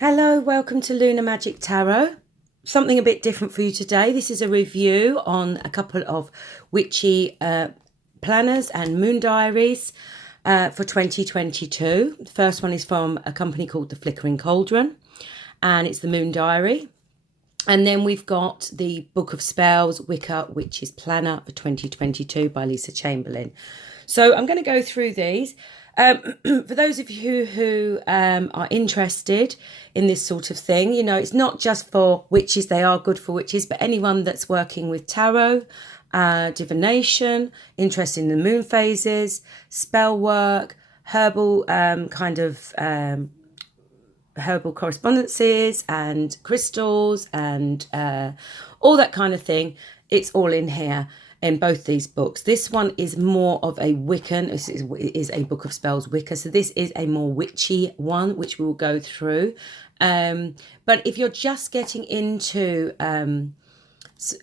Hello, welcome to Lunar Magic Tarot. Something a bit different for you today. This is a review on a couple of witchy planners and moon diaries for 2022. The first one is from a company called the Flickering Cauldron, and it's the moon diary. And then we've got the Book of Spells, Wicca Witches Planner for 2022 by Lisa Chamberlain. So I'm going to go through these. For those of you who are interested in this sort of thing, you know, it's not just for witches, they are good for witches, but anyone that's working with tarot, divination, interested in the moon phases, spell work, herbal herbal correspondences and crystals and all that kind of thing. It's all in here in both these books. This one is more of a Wiccan. This is a Book of Spells Wicca. So this is a more witchy one, which we will go through. But if you're just getting into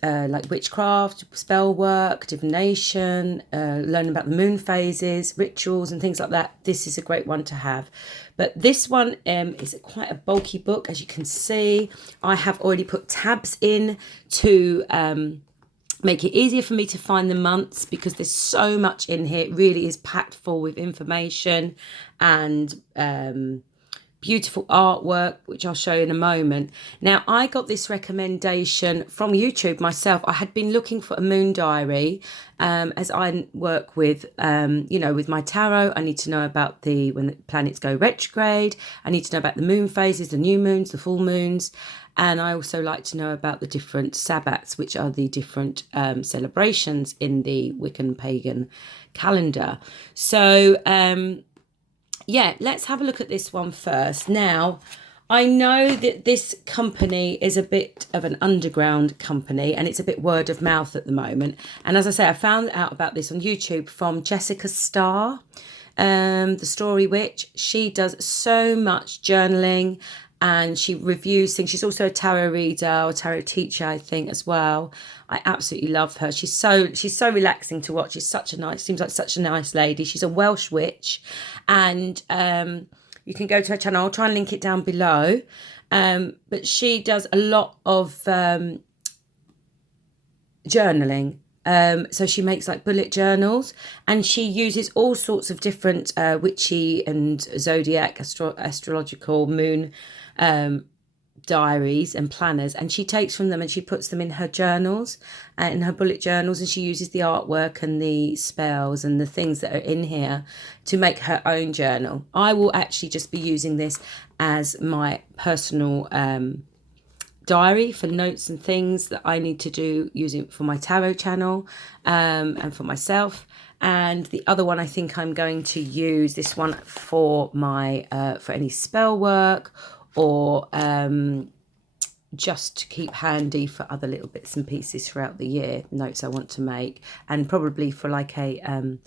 like witchcraft, spell work, divination, learning about the moon phases, rituals and things like that, this is a great one to have. But this one is quite a bulky book, as you can see. I have already put tabs in to make it easier for me to find the months, because there's so much in here. It really is packed full with information and beautiful artwork, which I'll show you in a moment. Now, I got this recommendation from YouTube myself. I had been looking for a moon diary, as I work with, you know, with my tarot. I need to know about when the planets go retrograde. I need to know about the moon phases, the new moons, the full moons. And I also like to know about the different Sabbats, which are the different celebrations in the Wiccan pagan calendar. So, yeah, let's have a look at this one first. Now, I know that this company is a bit of an underground company and it's a bit word of mouth at the moment. And as I say, I found out about this on YouTube from Jessica Starr, the Story Witch. She does so much journaling and she reviews things. She's also a tarot reader or tarot teacher, I think, as well. I absolutely love her. She's so relaxing to watch. She's seems like such a nice lady. She's a Welsh witch, and you can go to her channel. I'll try and link it down below. But she does a lot of journaling. So she makes like bullet journals, and she uses all sorts of different witchy and zodiac astrological moon diaries and planners, and she takes from them and she puts them in her journals, in her bullet journals, and she uses the artwork and the spells and the things that are in here to make her own journal. I will actually just be using this as my personal diary for notes and things that I need to do, using for my tarot channel and for myself. And the other one, I think I'm going to use this one for my for any spell work, or just to keep handy for other little bits and pieces throughout the year, notes I want to make, and probably for like a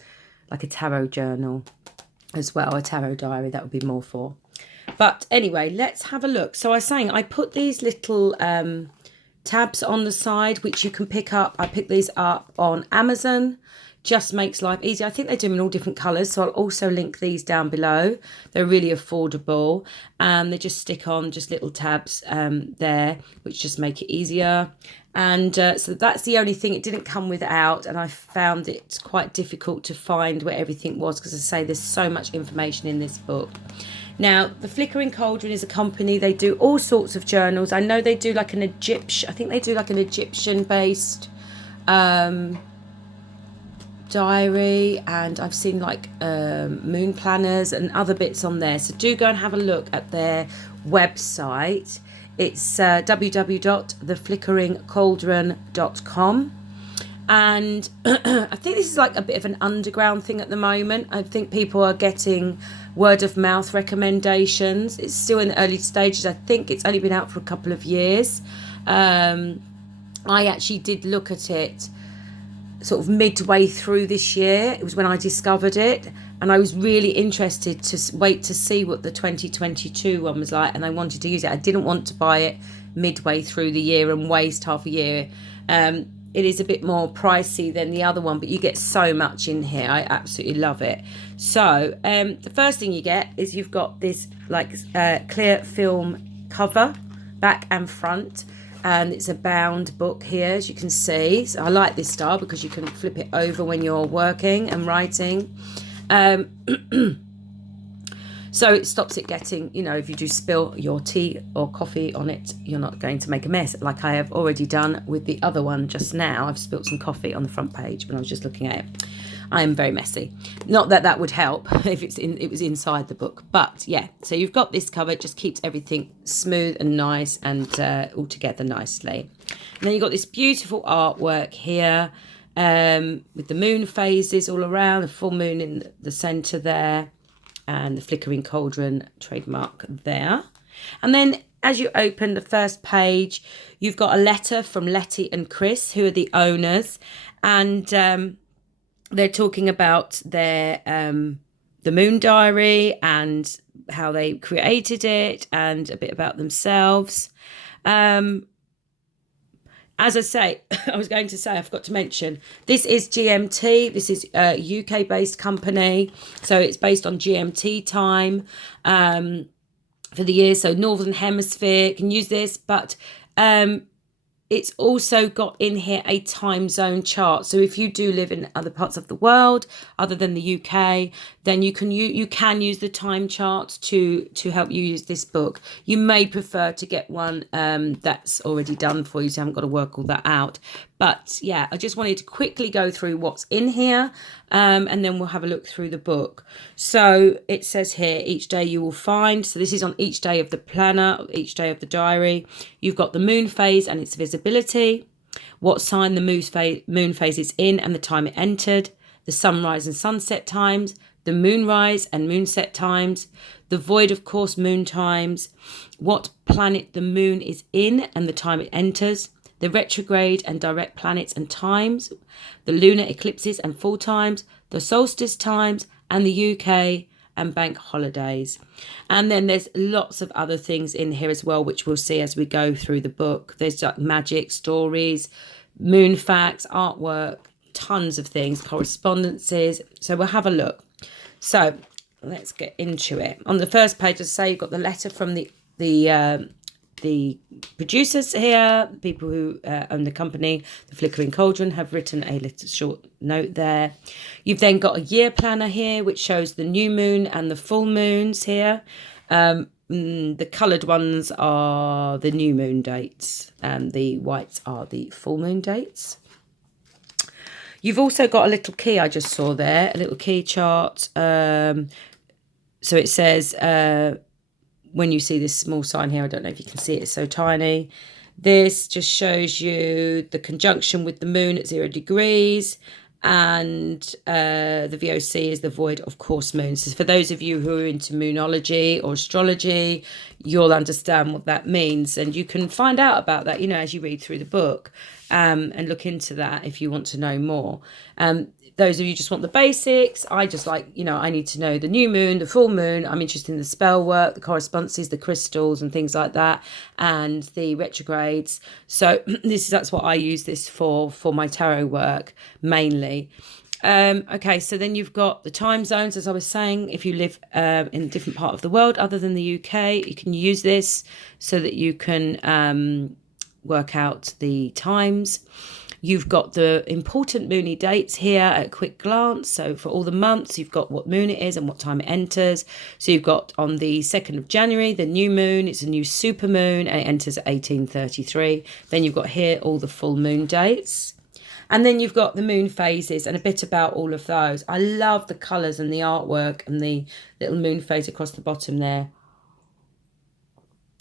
tarot journal as well, a tarot diary, that would be more for. But anyway, let's have a look. So I was saying, I put these little tabs on the side, which you can pick up. I picked these up on Amazon. Just makes life easier. I think they do them in all different colours, so I'll also link these down below. They're really affordable, and they just stick on just little tabs there, which just make it easier. And so that's the only thing it didn't come without, and I found it quite difficult to find where everything was, because I say there's so much information in this book. Now, the Flickering Cauldron is a company. They do all sorts of journals. I know they do like an Egyptian-based diary, and I've seen like moon planners and other bits on there. So do go and have a look at their website. It's www.theflickeringcauldron.com. And I think this is like a bit of an underground thing at the moment. I think people are getting word of mouth recommendations. It's still in the early stages. I think it's only been out for a couple of years. I actually did look at it sort of midway through this year. It was when I discovered it, and I was really interested to wait to see what the 2022 one was like, and I wanted to use it. I didn't want to buy it midway through the year and waste half a year. It is a bit more pricey than the other one, but you get so much in here. I absolutely love it. So the first thing you get is you've got this like clear film cover, back and front. And it's a bound book here, as you can see. So I like this style because you can flip it over when you're working and writing. So it stops it getting, you know, if you do spill your tea or coffee on it, you're not going to make a mess like I have already done with the other one just now. I've spilled some coffee on the front page when I was just looking at it. I am very messy. Not that that would help if it was inside the book. But yeah, so you've got this cover. It just keeps everything smooth and nice and all together nicely. And then you've got this beautiful artwork here with the moon phases all around, the full moon in the centre there, and the Flickering Cauldron trademark there. And then as you open the first page, you've got a letter from Letty and Chris, who are the owners. And they're talking about their the moon diary and how they created it and a bit about themselves. As I say, I was going to say, I forgot to mention, this is GMT. This is a UK-based company. So it's based on GMT time for the year. So Northern Hemisphere can use this. But it's also got in here a time zone chart. So if you do live in other parts of the world other than the UK, then you can use the time chart to help you use this book. You may prefer to get one that's already done for you, so you haven't got to work all that out. But yeah, I just wanted to quickly go through what's in here, and then we'll have a look through the book. So it says here, each day you will find. So this is on each day of the planner, each day of the diary. You've got the moon phase and its visibility, what sign the moon phase is in and the time it entered, the sunrise and sunset times, the moonrise and moonset times, the void of course moon times, what planet the moon is in and the time it enters, the retrograde and direct planets and times, the lunar eclipses and full times, the solstice times, and the UK and bank holidays. And then there's lots of other things in here as well, which we'll see as we go through the book. There's like magic, stories, moon facts, artwork, tons of things, correspondences. So we'll have a look. So let's get into it. On the first page, as I say, you've got the letter from the producers here, people who own the company, the Flickering Cauldron, have written a little short note there. You've then got a year planner here, which shows the new moon and the full moons here. The coloured ones are the new moon dates, and the whites are the full moon dates. You've also got a little key I just saw there, a little key chart. So it says, when you see this small sign here, I don't know if you can see it, it's so tiny. This just shows you the conjunction with the moon at 0 degrees. And the VOC is the void of course moon. So for those of you who are into moonology or astrology, you'll understand what that means. And you can find out about that, you know, as you read through the book, and look into that if you want to know more. Those of you just want the basics, I just like, you know, I need to know the new moon, the full moon. I'm interested in the spell work, the correspondences, the crystals and things like that, and the retrogrades. So that's what I use this for my tarot work mainly. Okay, so then you've got the time zones, as I was saying. If you live in a different part of the world other than the UK, you can use this so that you can work out the times. You've got the important moony dates here at a quick glance. So for all the months, you've got what moon it is and what time it enters. So you've got on the 2nd of January, the new moon. It's a new super moon and it enters at 1833. Then you've got here all the full moon dates. And then you've got the moon phases and a bit about all of those. I love the colours and the artwork and the little moon phase across the bottom there.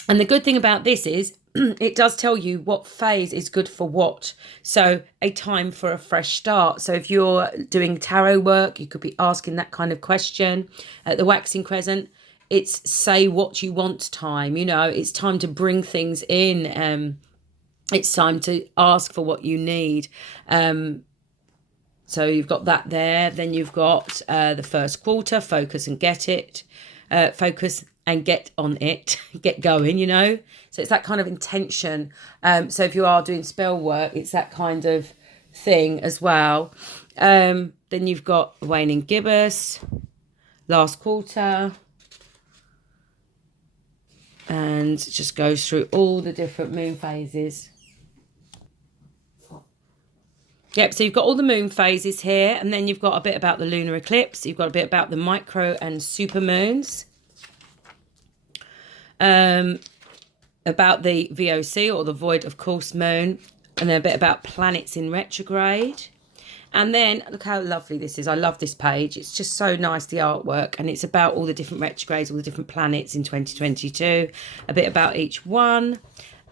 And the good thing about this is it does tell you what phase is good for what. So a time for a fresh start. So if you're doing tarot work, you could be asking that kind of question. At the waxing crescent, it's say what you want time. You know, it's time to bring things in. It's time to ask for what you need. So you've got that there. Then you've got the first quarter, focus and get it. Focus and get on it, get going, you know. So it's that kind of intention. So if you are doing spell work, it's that kind of thing as well. Then you've got waning gibbous, last quarter. And and just goes through all the different moon phases. Yep, so you've got all the moon phases here, and then you've got a bit about the lunar eclipse. You've got a bit about the micro and super moons. About the VOC, or the void of course moon, and then a bit about planets in retrograde. And then look how lovely this is. I love this page. It's just so nice, the artwork, and it's about all the different retrogrades, all the different planets in 2022, a bit about each one,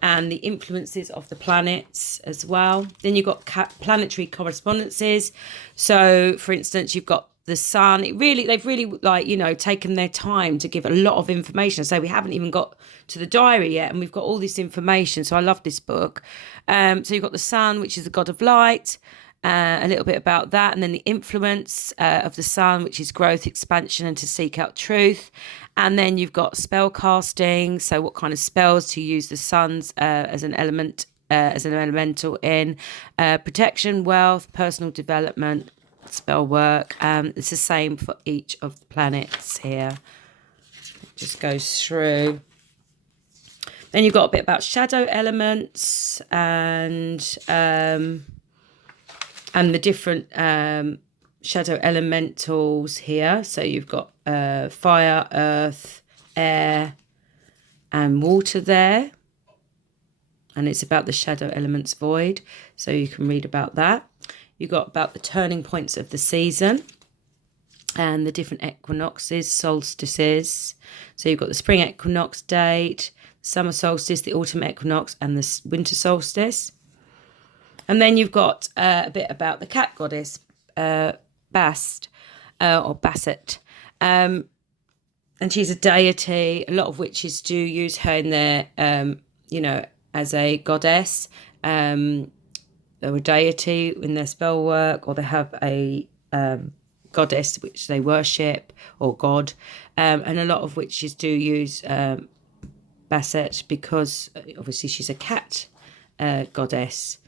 and the influences of the planets as well. Then you've got planetary correspondences. So for instance, you've got the sun. They've really like, you know, taken their time to give a lot of information. So we haven't even got to the diary yet, and we've got all this information. So I love this book. So you've got the sun, which is the god of light, a little bit about that, and then the influence of the sun, which is growth, expansion, and to seek out truth. And then you've got spell casting, so what kind of spells to use the suns as an element, as an elemental in protection, wealth, personal development, spell work. It's the same for each of the planets here. It just goes through. Then you've got a bit about shadow elements and the different shadow elementals here. So you've got fire, earth, air, and water there. And it's about the shadow elements void. So you can read about that. You've got about the turning points of the season and the different equinoxes, solstices. So you've got the spring equinox date, summer solstice, the autumn equinox, and the winter solstice. And then you've got a bit about the cat goddess, Bast, or Basset. And she's a deity. A lot of witches do use her in their, you know, as a goddess, or a deity in their spell work, or they have a goddess which they worship, or god. And a lot of witches do use Basset because obviously she's a cat goddess.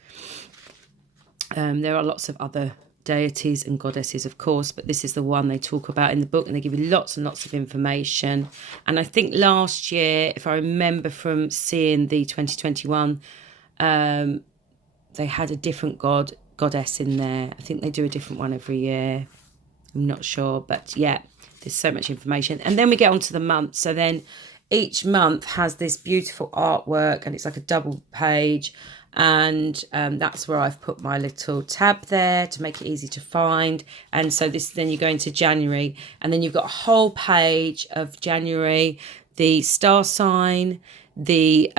There are lots of other deities and goddesses, of course, but this is the one they talk about in the book, and they give you lots and lots of information. And I think last year, if I remember from seeing the 2021, they had a different goddess in there. I think they do a different one every year. I'm not sure, but yeah, there's so much information. And then we get on to the month. So then each month has this beautiful artwork, and it's like a double page. And that's where I've put my little tab there to make it easy to find. And so then you go into January, and then you've got a whole page of January, the star sign, the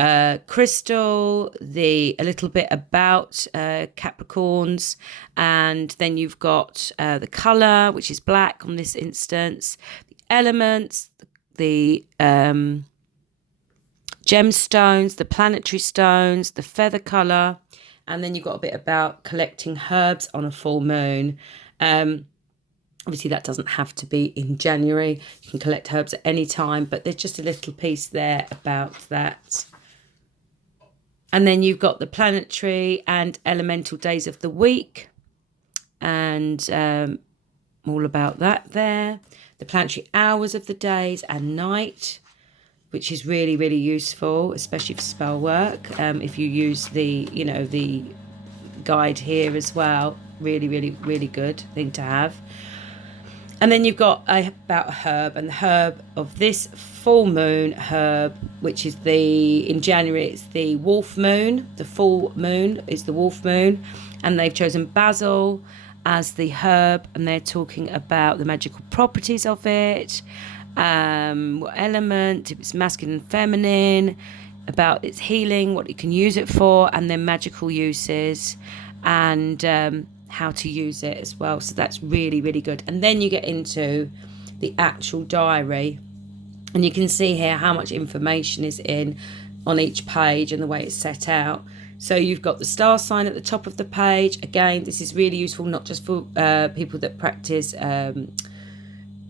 crystal, a little bit about Capricorns, and then you've got the colour, which is black on this instance, the elements, the gemstones, the planetary stones, the feather colour, and then you've got a bit about collecting herbs on a full moon. Obviously that doesn't have to be in January. You can collect herbs at any time, but there's just a little piece there about that. And then you've got the planetary and elemental days of the week, and all about that there. The planetary hours of the days and night, which is really, really useful, especially for spell work. If you use the guide here as well, really, really, really good thing to have. And then you've got about a herb, and the herb of this full moon herb, which is in January, it's the wolf moon. The full moon is the wolf moon, and they've chosen basil as the herb, and they're talking about the magical properties of it. What element, if it's masculine and feminine, about its healing, what you can use it for, and then magical uses, and how to use it as well. So that's really, really good. And then you get into the actual diary, and you can see here how much information is on each page and the way it's set out. So you've got the star sign at the top of the page. Again, this is really useful, not just for people that practice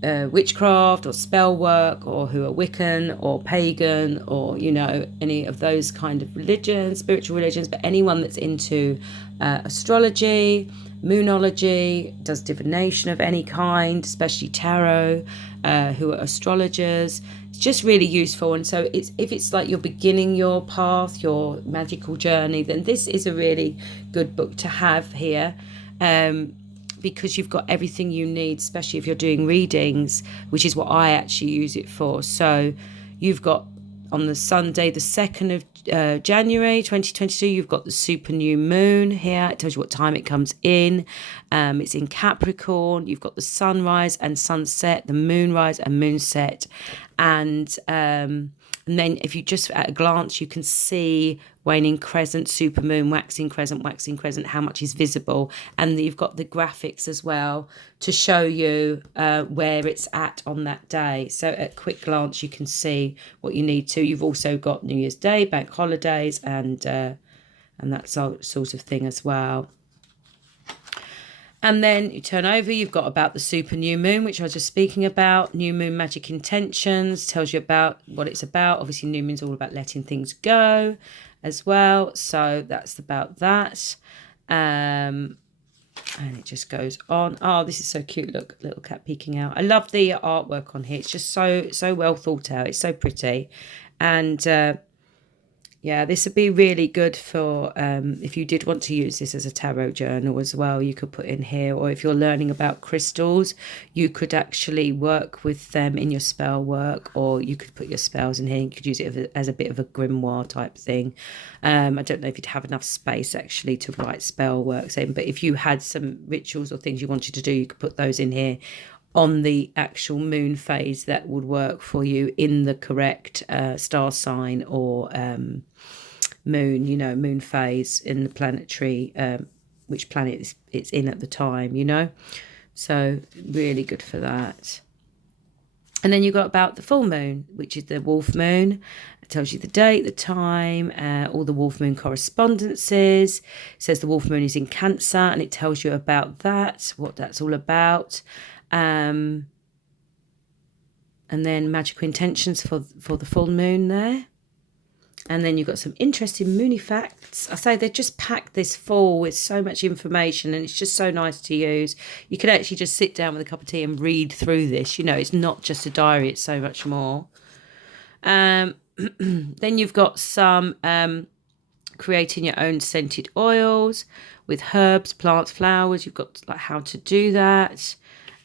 witchcraft or spell work, or who are Wiccan or pagan, or any of those kind of religions, spiritual religions, but anyone that's into astrology, moonology, does divination of any kind, especially tarot, who are astrologers. It's just really useful. And so if it's like you're beginning your path, your magical journey, then this is a really good book to have here. Because you've got everything you need, especially if you're doing readings, which is what I actually use it for. So you've got on the Sunday, the 2nd of January 2022, you've got the super new moon here. It tells you what time it comes in. It's in Capricorn. You've got the sunrise and sunset, the moonrise and moonset. And then if you just at a glance, you can see waning crescent, supermoon, waxing crescent, how much is visible. And you've got the graphics as well to show you where it's at on that day. So at a quick glance, you can see what you need to. You've also got New Year's Day, bank holidays, and that sort of thing as well. And then you turn over, you've got about the super new moon, which I was just speaking about. New moon magic intentions, tells you about what it's about. Obviously, new moon's all about letting things go as well. So that's about that. And it just goes on. Oh, this is so cute. Look, little cat peeking out. I love the artwork on here. It's just so well thought out. It's so pretty. And yeah, this would be really good for if you did want to use this as a tarot journal as well. You could put in here, or if you're learning about crystals, you could actually work with them in your spell work, or you could put your spells in here. You could use it as a bit of a grimoire type thing. I don't know if you'd have enough space actually to write spell works in, but if you had some rituals or things you wanted to do, you could put those in here on the actual moon phase that would work for you in the correct star sign or moon, moon phase in the planetary, which planet it's in at the time, So really good for that. And then you've got about the full moon, which is the wolf moon. It tells you the date, the time, all the wolf moon correspondences. It says the wolf moon is in Cancer, and it tells you about that, what that's all about. And then magical intentions for the full moon there. And then you've got some interesting moony facts. I say they just packed this full with so much information, and it's just so nice to use. You can actually just sit down with a cup of tea and read through this. It's not just a diary, it's so much more. Then you've got some creating your own scented oils with herbs, plants, flowers. You've got like how to do that.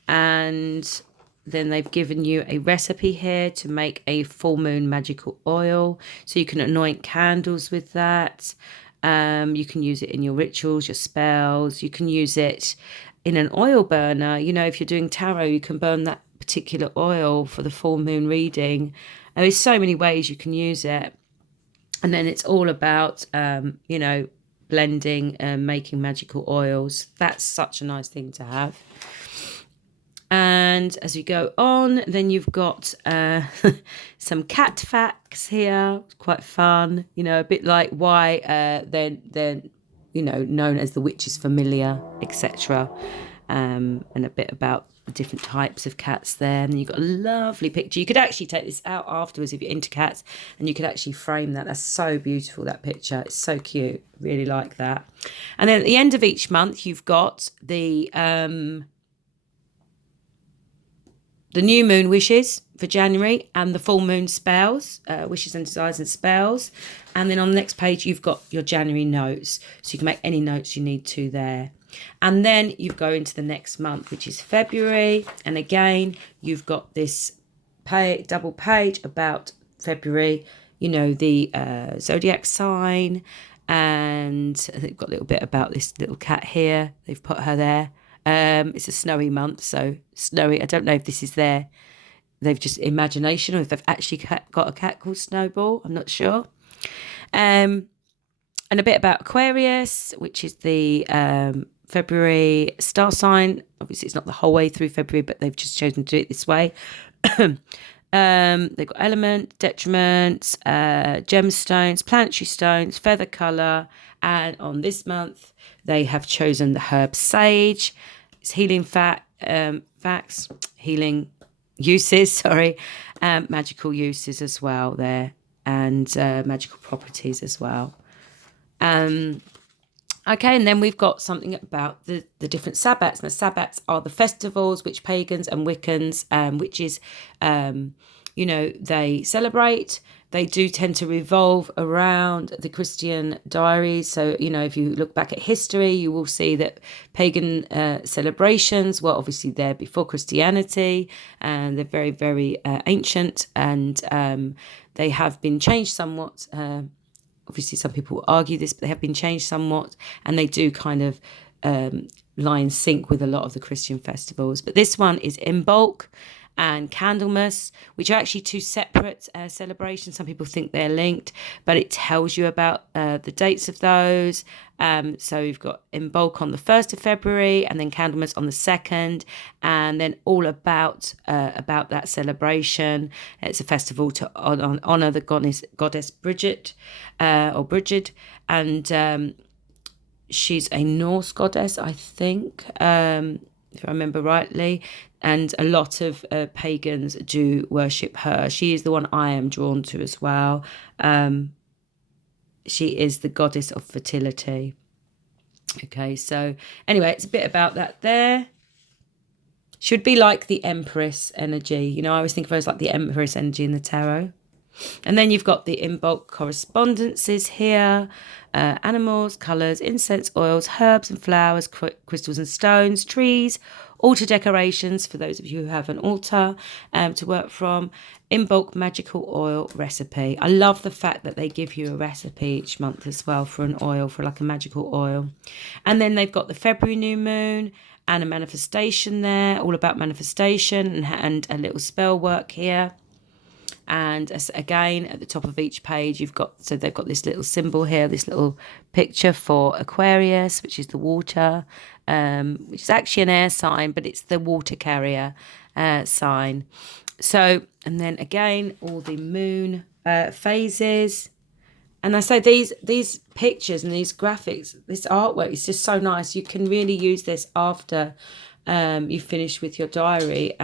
And then they've given you a recipe here to make a full moon magical oil. So you can anoint candles with that. You can use it in your rituals, your spells. You can use it in an oil burner. If you're doing tarot, you can burn that particular oil for the full moon reading. And there's so many ways you can use it. And then it's all about, blending and making magical oils. That's such a nice thing to have. And as we go on, then you've got some cat facts here. It's quite fun, a bit like why they're known as the Witch's familiar, etc. And a bit about the different types of cats there. And you've got a lovely picture. You could actually take this out afterwards if you're into cats, and you could actually frame that. That's so beautiful, that picture. It's so cute. Really like that. And then at the end of each month, you've got the new moon wishes for January and the full moon spells, wishes and desires and spells. And then on the next page, you've got your January notes. So you can make any notes you need to there. And then you go into the next month, which is February. And again, you've got this double page about February, the zodiac sign. And they've got a little bit about this little cat here. They've put her there. It's a snowy month, so snowy. I don't know if this is they've just imagination, or if they've actually got a cat called Snowball. I'm not sure. And a bit about Aquarius, which is the February star sign. Obviously, it's not the whole way through February, but they've just chosen to do it this way. They've got element, detriments, gemstones, planetary stones, feather colour, and on this month they have chosen the herb sage. It's healing facts, healing uses, magical uses as well there, and magical properties as well. And Okay, and then we've got something about the different Sabbats. Now, Sabbats are the festivals which pagans and Wiccans, witches, they celebrate. They do tend to revolve around the Christian diaries. So, if you look back at history, you will see that pagan celebrations were obviously there before Christianity, and they're very, very ancient, and they have been changed somewhat. Obviously, some people argue this, but they have been changed somewhat, and they do kind of lie in sync with a lot of the Christian festivals. But this one is Imbolc and Candlemas, which are actually two separate celebrations. Some people think they're linked, but it tells you about the dates of those. So you've got Imbolc on the 1st of February, and then Candlemas on the 2nd, and then all about that celebration. It's a festival to honour the goddess Bridget, or Brigid, and she's a Norse goddess, I think, if I remember rightly, and a lot of pagans do worship her. She is the one I am drawn to as well. She is the goddess of fertility. Okay, so anyway, it's a bit about that there. Should be like the Empress energy. I always think of her as like the Empress energy in the tarot. And then you've got the Imbolc correspondences here. Animals, colours, incense, oils, herbs and flowers, crystals and stones, trees, altar decorations for those of you who have an altar to work from. Imbolc magical oil recipe. I love the fact that they give you a recipe each month as well for an oil, for like a magical oil. And then they've got the February new moon and a manifestation there, all about manifestation, and a little spell work here. And again, at the top of each page, they've got this little symbol here, this little picture for Aquarius, which is the water, which is actually an air sign, but it's the water carrier sign. So, and then again, all the moon phases. And I say these pictures and these graphics, this artwork is just so nice. You can really use this after you finish with your diary.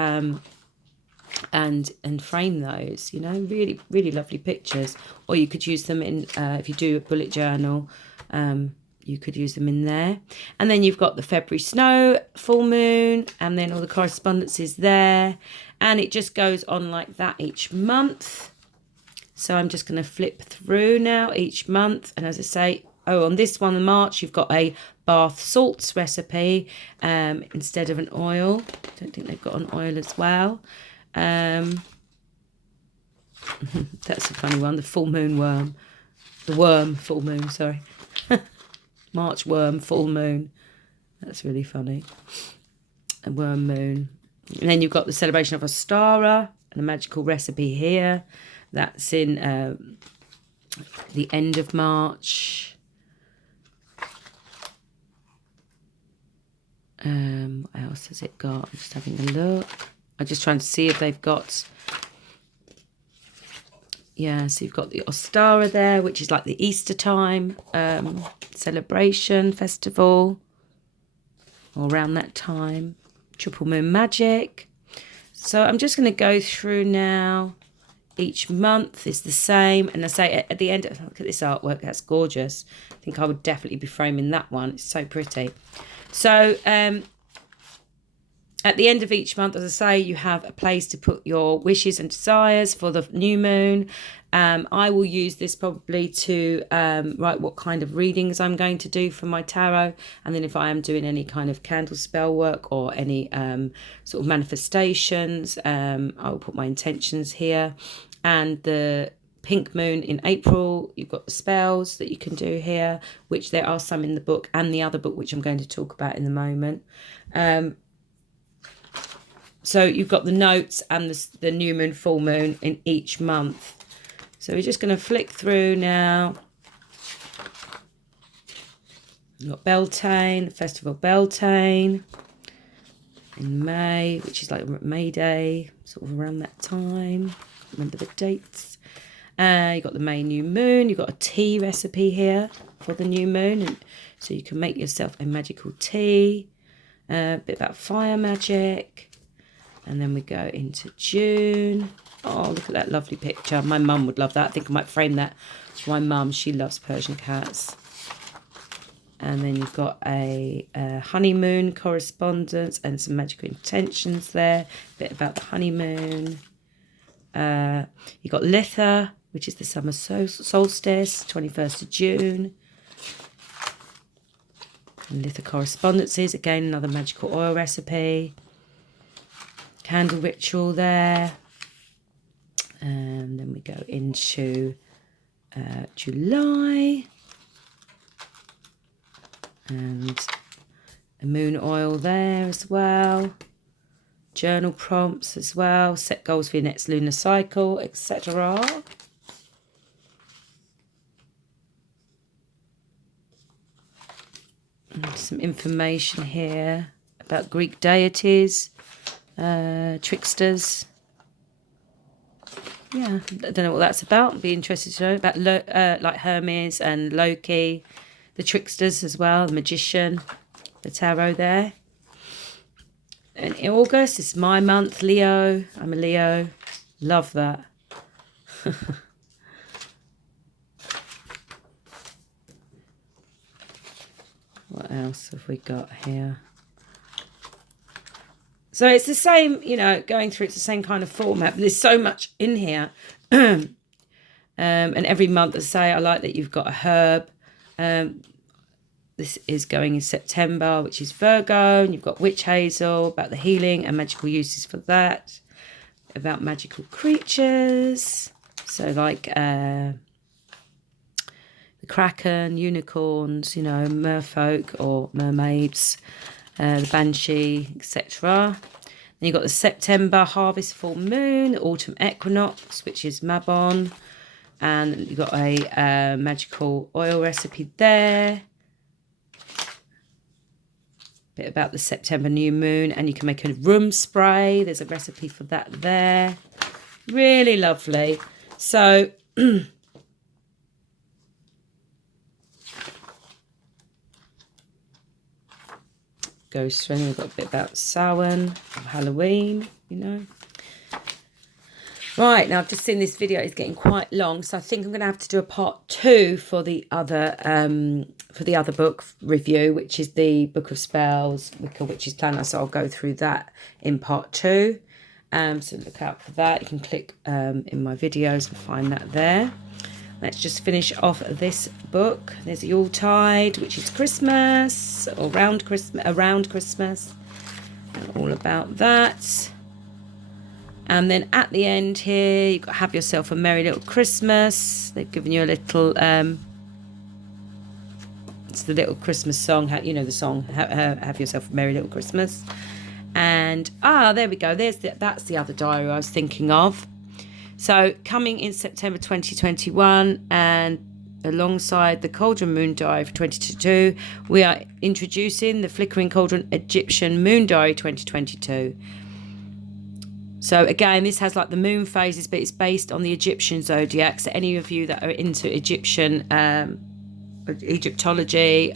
And frame those, really, really lovely pictures. Or you could use them in, if you do a bullet journal, you could use them in there. And then you've got the February snow, full moon, and then all the correspondences there. And it just goes on like that each month. So I'm just going to flip through now each month. And as I say, on this one in March, you've got a bath salts recipe instead of an oil. I don't think they've got an oil as well. That's a funny one. The full moon worm. The worm full moon, sorry. March worm full moon. That's really funny. A worm moon. And then you've got the celebration of a Starr and a magical recipe here. That's in the end of March. What else has it got? I'm just having a look. I'm just trying to see if they've got... Yeah, so you've got the Ostara there, which is like the Easter time celebration festival, or around that time. Triple Moon Magic. So I'm just going to go through now. Each month is the same. And I say at the end, look at this artwork. That's gorgeous. I think I would definitely be framing that one. It's so pretty. So at the end of each month, as I say, you have a place to put your wishes and desires for the new moon. I will use this probably to write what kind of readings I'm going to do for my tarot. And then if I am doing any kind of candle spell work or any sort of manifestations, I will put my intentions here. And the pink moon in April, you've got the spells that you can do here, which there are some in the book and the other book, which I'm going to talk about in a moment. So you've got the notes and the new moon, full moon in each month. So we're just going to flick through now. We've got Beltane, Festival Beltane in May, which is like May Day, sort of around that time. Remember the dates. You've got the May new moon. You've got a tea recipe here for the new moon. And so you can make yourself a magical tea. A bit about fire magic. And then we go into June. Oh, look at that lovely picture. My mum would love that. I think I might frame that for my mum. She loves Persian cats. And then you've got a honeymoon correspondence and some magical intentions there. A bit about the honeymoon. You've got Litha, which is the summer solstice, 21st of June. And Litha correspondences, again, another magical oil recipe. Candle ritual there. And then we go into July. And a moon oil there as well. Journal prompts as well. Set goals for your next lunar cycle, etc. Some information here about Greek deities, tricksters. Yeah, I don't know what that's about. I'd be interested to know about like Hermes and Loki. The tricksters as well, the magician, the tarot there. And in August, it's my month, Leo. I'm a Leo. Love that. What else have we got here? So it's the same, you know, going through, it's the same kind of format, but there's so much in here. And every month, as I say, I like that you've got a herb. This is going in September, which is Virgo, and you've got witch hazel, about the healing and magical uses for that, about magical creatures, so like the kraken, unicorns, you know, merfolk or mermaids, the banshee, etc. Then you've got the September harvest full moon, the autumn equinox, which is Mabon, and you've got a magical oil recipe there. Bit about the September new moon, and you can make a room spray. There's a recipe for that there. Really lovely. So goes through. We've got a bit about Samhain, Halloween, you know. Right, now I've just seen this video is getting quite long, so I think I'm going to have to do a part 2 for the other book review, which is the Book of Spells, Witch's Planner. So I'll go through that in part 2. So look out for that. You can click in my videos and find that there. Let's just finish off this book. There's the Yuletide, which is Christmas, or around Christmas, and all about that. And then at the end here, you've got Have Yourself a Merry Little Christmas. They've given you a little, it's the little Christmas song, you know the song, Have Yourself a Merry Little Christmas. And, there we go. That's the other diary I was thinking of. So coming in September 2021, and alongside the Cauldron Moon Diary for 2022, we are introducing the Flickering Cauldron Egyptian Moon Diary 2022. So again, this has like the moon phases, but it's based on the Egyptian zodiac. So any of you that are into Egyptian Egyptology,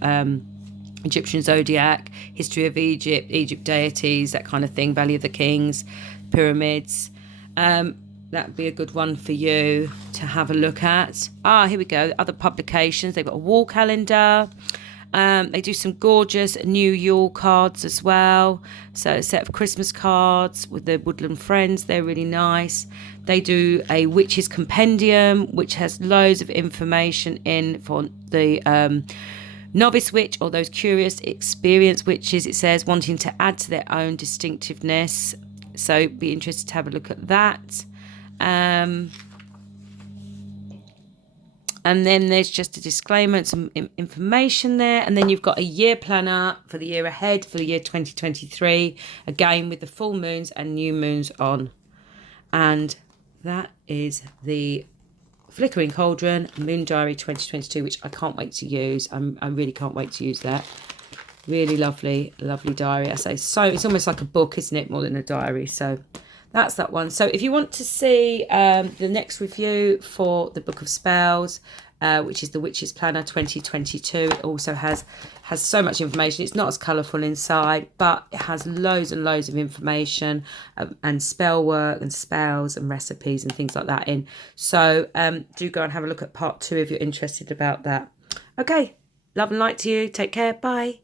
Egyptian zodiac, history of Egypt deities, that kind of thing, Valley of the Kings, pyramids, that'd be a good one for you to have a look at. Here we go. Other publications. They've got a wall calendar. They do some gorgeous new Yule cards as well. So a set of Christmas cards with the Woodland Friends. They're really nice. They do a Witch's Compendium, which has loads of information in for the novice witch or those curious, experienced witches, it says, wanting to add to their own distinctiveness. So be interested to have a look at that. And then there's just a disclaimer and some information there. And then you've got a year planner for the year ahead, for the year 2023, again with the full moons and new moons on. And that is the Flickering Cauldron Moon Diary 2022, which I can't wait to use. I really can't wait to use that. Really lovely, lovely diary. I say, so it's almost like a book, isn't it, more than a diary? So that's that one. So if you want to see the next review for the Book of Spells, which is the Witch's Planner 2022, it also has so much information. It's not as colourful inside, but it has loads and loads of information and spell work and spells and recipes and things like that in. So do go and have a look at part 2 if you're interested about that. Okay, Love and light to you. Take care. Bye.